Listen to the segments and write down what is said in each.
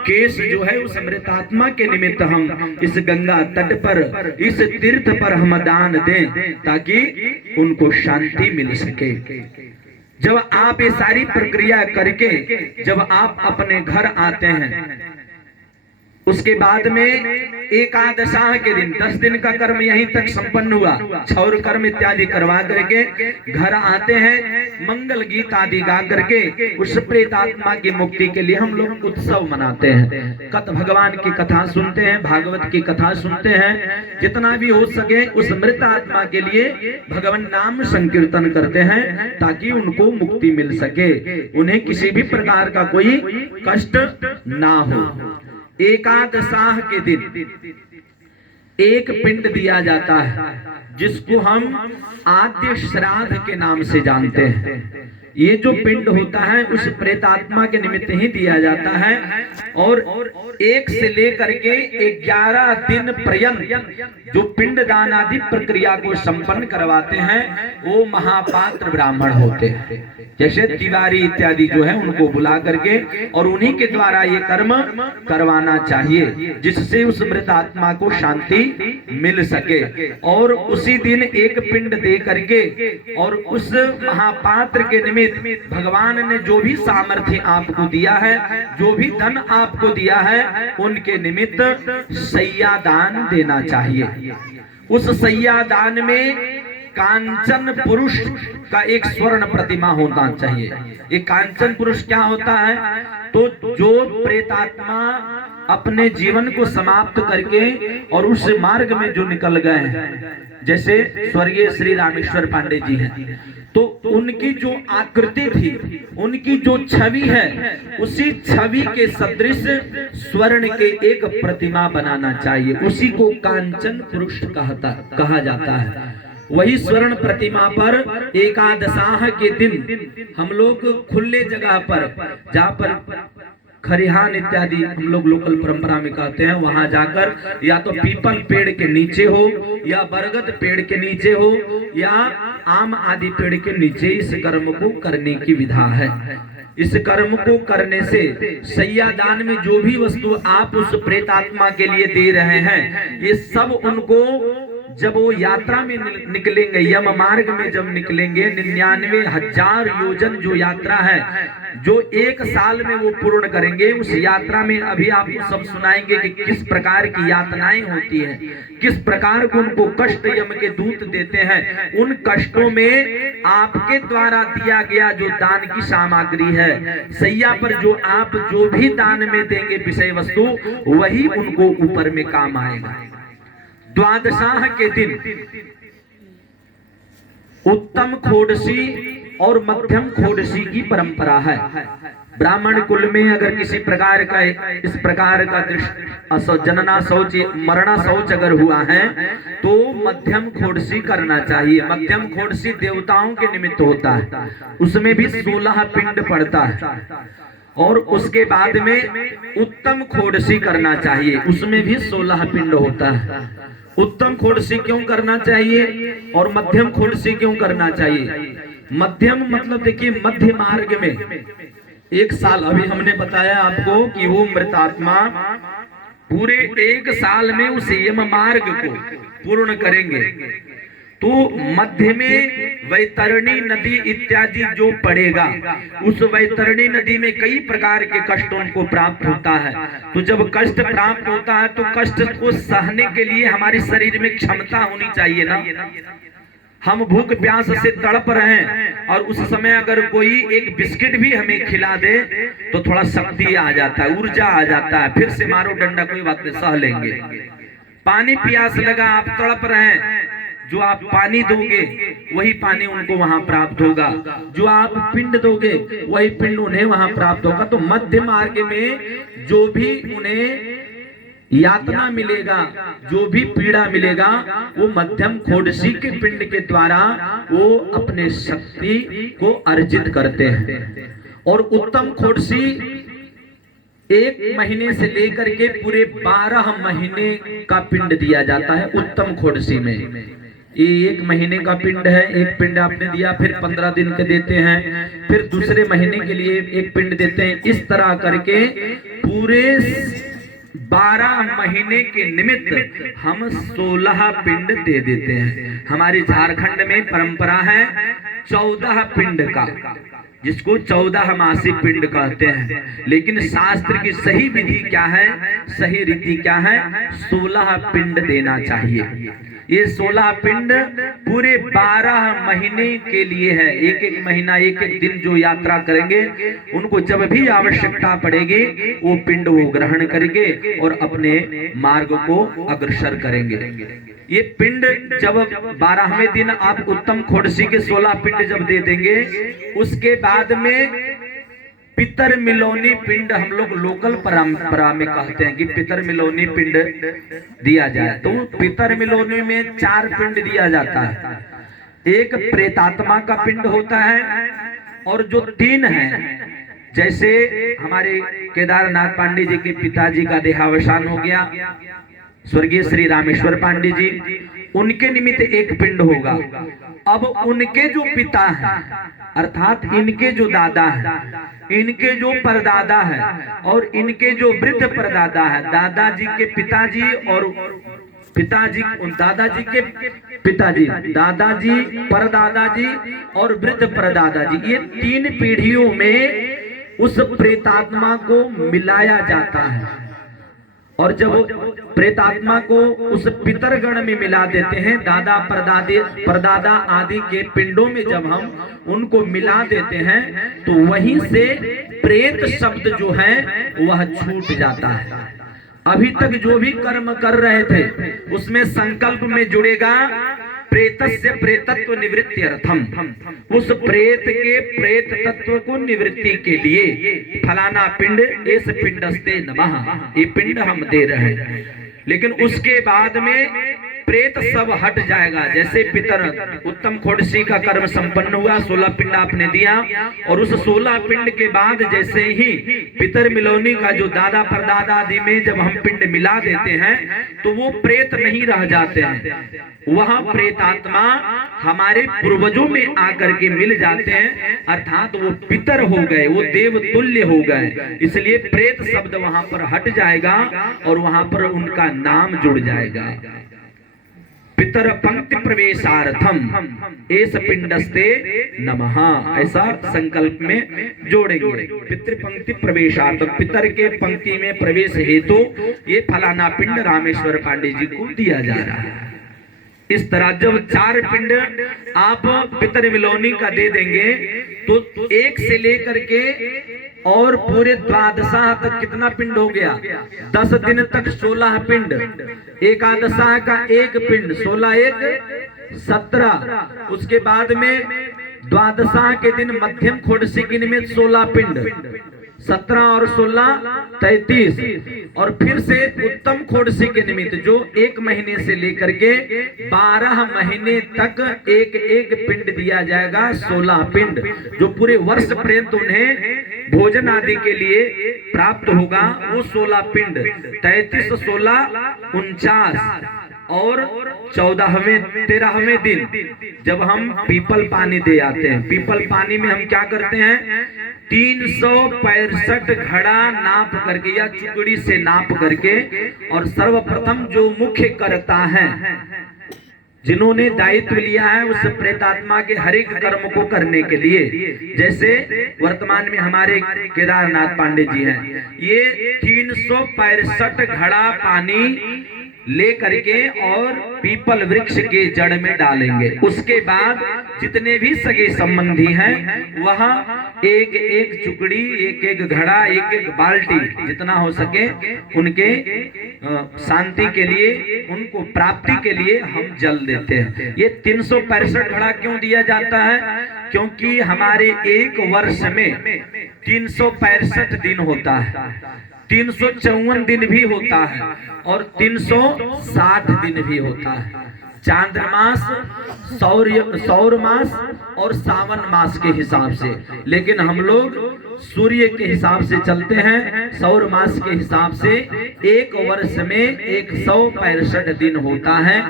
Case जो है उस मृतात्मा के निमित्त हम इस गंगा तट पर, इस तीर्थ पर हम दान दें ताकि उनको शांति मिल सके। जब आप ये सारी प्रक्रिया करके जब आप अपने घर आते हैं, उसके बाद में एकादशाह के दिन 10 दिन का कर्म यहीं तक संपन्न हुआ, क्षौर कर्म इत्यादि करवा करके घर आते हैं, मंगल गीत आदि गा करके उस प्रेतात्मा की मुक्ति के लिए हम लोग उत्सव मनाते हैं। कथ भगवान की कथा सुनते हैं, भागवत की कथा सुनते हैं, जितना भी हो सके उस मृत आत्मा के लिए भगवान नाम संकीर्तन करते हैं ताकि उनको मुक्ति मिल सके, उन्हें किसी भी प्रकार का कोई कष्ट ना हो। एकादशाह के दिन एक पिंड दिया जाता है जिसको हम आद्य श्राद्ध के नाम से जानते हैं। ये जो पिंड होता है उस प्रेतात्मा के निमित्त ही दिया जाता है और 1 से लेकर के 11 दिन पर्यंत जो पिंड दान आदि प्रक्रिया को संपन्न करवाते हैं वो महापात्र ब्राह्मण होते हैं, जैसे तिवारी इत्यादि जो है उनको बुला करके और उन्हीं के द्वारा ये कर्म करवाना चाहिए जिससे उस मृत आत्मा को शांति मिल सके। और उसी दिन एक पिंड दे करके और उस महापात्र के निमित्त भगवान ने जो भी सामर्थ्य आपको दिया है, जो भी धन आपको दिया है, उनके निमित्त सैया दान देना चाहिए। उस सैया दान में कांचन पुरुष का एक स्वर्ण प्रतिमा होना चाहिए। ये कांचन पुरुष क्या होता है? तो जो प्रेतात्मा अपने जीवन को समाप्त करके और उस मार्ग में जो निकल गए हैं, जैसे स्वर्गीय श्री रामेश्वर पांडे जी हैं, तो उनकी जो आकृति थी, उनकी जो छवि है, उसी छवि के सदृश स्वर्ण के एक प्रतिमा बनाना चाहिए। उसी को कांचन पुरुष कहा जाता है। वही स्वर्ण प्रतिमा पर एकादशाह के दिन हम लोग खुले जगह पर, जहाँ पर खरिहान इत्यादि हम लोग लोकल परंपरा में कहते हैं, वहां जाकर या तो पीपल पेड़ के नीचे हो या बरगद पेड़ के नीचे हो या आम आदि पेड़ के नीचे इस कर्म को करने की विधा है। इस कर्म को करने से सैया दान में जो भी वस्तु आप उस प्रेतात्मा के लिए दे रहे हैं, ये सब उनको जब वो यात्रा में निकलेंगे, यम मार्ग में जब निकलेंगे, 99,000 योजन जो यात्रा है, जो 1 साल में वो पूर्ण करेंगे, उस यात्रा में अभी आपको सब सुनाएंगे कि किस प्रकार की यातनाएं होती हैं, किस प्रकार को उनको कष्ट यम के दूत देते हैं। उन कष्टों में आपके द्वारा दिया गया जो दान की सामग्री है, सैया पर जो आप जो भी दान में देंगे विषय वस्तु, वही उनको ऊपर में काम आएगा। द्वादशाह के दिन उत्तम खोडसी और मध्यम खोडसी की परंपरा है। ब्राह्मण कुल में अगर किसी प्रकार का इस प्रकार का जनना शौच मरना शौच अगर हुआ है तो मध्यम खोडसी करना चाहिए। मध्यम खोडसी देवताओं के निमित्त होता है, उसमें भी 16 पिंड पड़ता है। और उसके बाद में उत्तम खोडसी करना चाहिए, उसमें भी 16 पिंड होता है। उत्तम खोडसी क्यों करना चाहिए और मध्यम खोडसी क्यों करना चाहिए? मध्यम मतलब देखिए, मध्य मार्ग में 1 साल, अभी हमने बताया आपको कि वो मृतात्मा पूरे 1 साल में उस यम मार्ग को पूर्ण करेंगे। तो मध्य में वैतरणी नदी इत्यादि जो पड़ेगा, उस वैतरणी नदी में कई प्रकार के कष्ट उनको प्राप्त होता है। तो जब कष्ट प्राप्त होता है तो कष्ट को सहने के लिए हमारे शरीर में क्षमता होनी चाहिए ना। हम भूख प्यास से तड़प रहे हैं और उस समय अगर कोई एक बिस्किट भी हमें खिला दे तो थोड़ा शक्ति आ जाता है, ऊर्जा आ जाता है, फिर से मारो डंडा, कोई बात नहीं, सह लेंगे। पानी प्यास लगा, आप तड़प रहे हैं, जो आप पानी दोगे वही पानी उनको वहां प्राप्त होगा, जो आप पिंड दोगे वही पिंड उन्हें वहां प्राप्त होगा। तो मध्य मार्ग में जो भी उन्हें यातना मिलेगा, जो भी पीड़ा मिलेगा, वो मध्यम खोडसी के पिंड के द्वारा वो अपने शक्ति को अर्जित करते हैं। और उत्तम खोडसी 1 महीने से लेकर के पूरे 12 महीने का पिंड दिया जाता है उत्तम खोडसी में। ये 1 महीने का पिंड है, एक पिंड आपने दिया, फिर 15 दिन के देते हैं, फिर दूसरे महीने के लिए एक पिंड देते हैं। इस तरह करके पूरे 12 महीने के निमित्त हम 16 पिंड दे देते हैं। हमारे झारखंड में परंपरा है 14 पिंड का, जिसको 14 मासी पिंड कहते हैं। लेकिन शास्त्र की सही विधि क्या है, सही रीति क्या है, 16 पिंड देना चाहिए। ये 16 पिंड पूरे 12 महीने के लिए है। एक एक महीना, एक एक दिन जो यात्रा करेंगे, उनको जब भी आवश्यकता पड़ेगी वो पिंड वो ग्रहण करेंगे और अपने मार्ग को अग्रसर करेंगे। ये पिंड जब 12वें दिन आप उत्तम खोड़सी के 16 पिंड जब दे देंगे, उसके बाद में पितर मिलोनी पिंड हम लोग लोकल परंपरा में कहते हैं कि पितर मिलोनी पिंड दिया जाए। तो पितर मिलोनी में 4 पिंड दिया जाता है। एक प्रेतात्मा का पिंड होता है और जो 3 है, जैसे हमारे केदारनाथ पांडे जी के पिताजी का देहावसान हो गया, स्वर्गीय श्री रामेश्वर पांडे जी, उनके निमित्त एक पिंड होगा। अब उनके जो पिता हैं, अर्थात इनके जो दादा हैं, इनके जो परदादा है और इनके जो वृद्ध परदादा है, दादाजी के पिताजी और पिताजी, दादाजी के पिताजी, दादाजी, परदादाजी और वृद्ध परदादाजी, ये 3 पीढ़ियों में उस प्रेतात्मा को मिलाया जाता है। और जब प्रेतात्मा को उस पितरगण में मिला देते हैं, दादा परदादा आदि के पिंडों में जब हम उनको मिला देते हैं, तो वहीं से प्रेत शब्द जो है वह छूट जाता है। अभी तक जो भी कर्म कर रहे थे उसमें संकल्प में जुड़ेगा प्रेतस्य प्रेतत्व निवृत्ति अर्थम, उस प्रेत के प्रेत तत्व को निवृत्ति के लिए फलाना पिंड इस पिंडस्ते नमः, ये पिंड हम दे रहे हैं। लेकिन उसके बाद में प्रेत सब हट जाएगा। जैसे पितर उत्तम खोड़सी का कर्म संपन्न हुआ, 16 पिंड आपने दिया, और उस 16 पिंड के बाद जैसे ही पितर मिलोनी का जो दादा परदादा आदि में जब हम पिंड मिला देते हैं, तो वो प्रेत नहीं रह जाते हैं, वहां प्रेतात्मा हमारे पूर्वजों में आकर के मिल जाते हैं, अर्थात वो पितर हो गए, वो देव तुल्य हो गए। इसलिए प्रेत शब्द वहां पर हट जाएगा और वहां पर उनका नाम जुड़ जाएगा। पितर पंक्ति प्रवेशार्थम एस पिंडस्ते नमः, ऐसा संकल्प में जोड़ेंगे। पितृ पंक्ति प्रवेशार्थम, पितर के पंक्ति में प्रवेश हेतु ये फलाना पिंड रामेश्वर पांडे जी को दिया जा रहा है। इस तरह जब 4 पिंड आप पितर मिलोनी का दे देंगे, तो 1 से लेकर के और पूरे 12 तक कितना पिंड हो गया? 10 दिन तक 16 पिंड, एकादशा का 1 पिंड, 16 1 17, उसके बाद में द्वादशा के दिन मध्यम खोड़सी के निमित्त 16 पिंड, 17 और 16 33, और फिर से उत्तम खोड़सी के निमित्त जो 1 महीने से लेकर के 12 महीने तक एक एक पिंड दिया जाएगा, 16 पिंड, जो पूरे वर्ष पर्यंत उन्हें भोजन आदि के लिए प्राप्त होगा, वो 16 पिंड, 33 16 49, और 13वें दिन जब हम पीपल पानी दे आते हैं, पीपल पानी में हम क्या करते हैं, 365 घड़ा नाप करके या चुकड़ी से नाप करके, और सर्वप्रथम जो मुख्य करता है, जिन्होंने दायित्व लिया है उस प्रेतात्मा के हर एक कर्म को करने के लिए, जैसे वर्तमान में हमारे केदारनाथ पांडे जी हैं, ये 365 घड़ा पानी ले करके और पीपल वृक्ष के जड़ में डालेंगे। उसके बाद जितने भी सगे संबंधी हैं वहां एक एक चुकड़ी, एक एक घड़ा, एक एक बाल्टी, जितना हो सके उनके शांति के लिए, उनको प्राप्ति के लिए हम जल देते हैं। ये 365 घड़ा क्यों दिया जाता है? क्योंकि हमारे एक वर्ष में 365 दिन होता है, 354 दिन भी होता है और 360 दिन भी होता है। चांद्रमास, सौर मास और सावन मास के हिसाब से, लेकिन हम लोग सूर्य के हिसाब से चलते हैं, सौर मास के हिसाब से एक वर्ष में 165 दिन होता है।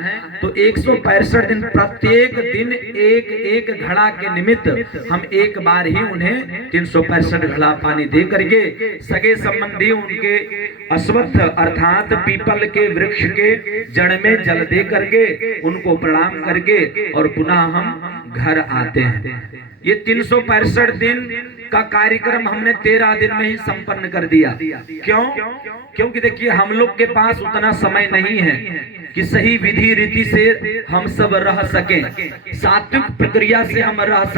तो 165 दिन, प्रत्येक दिन एक एक घड़ा के निमित्त हम एक बार ही उन्हें 365 घड़ा पानी दे करके सगे संबंधी उनके अश्वत्थ अर्थात पीपल के वृक्ष के जड़ में जल दे करके उनको प्रणाम करके और पुनः हम घर आते हैं। ये 365 दिन का कार्यक्रम हमने 13 दिन में ही संपन्न कर दिया। क्यों? क्योंकि देखिए हम लोग के पास उतना समय नहीं है कि सही विधि रीति से हम सब रह सकें, सात्विक प्रक्रिया से हम रह सकें।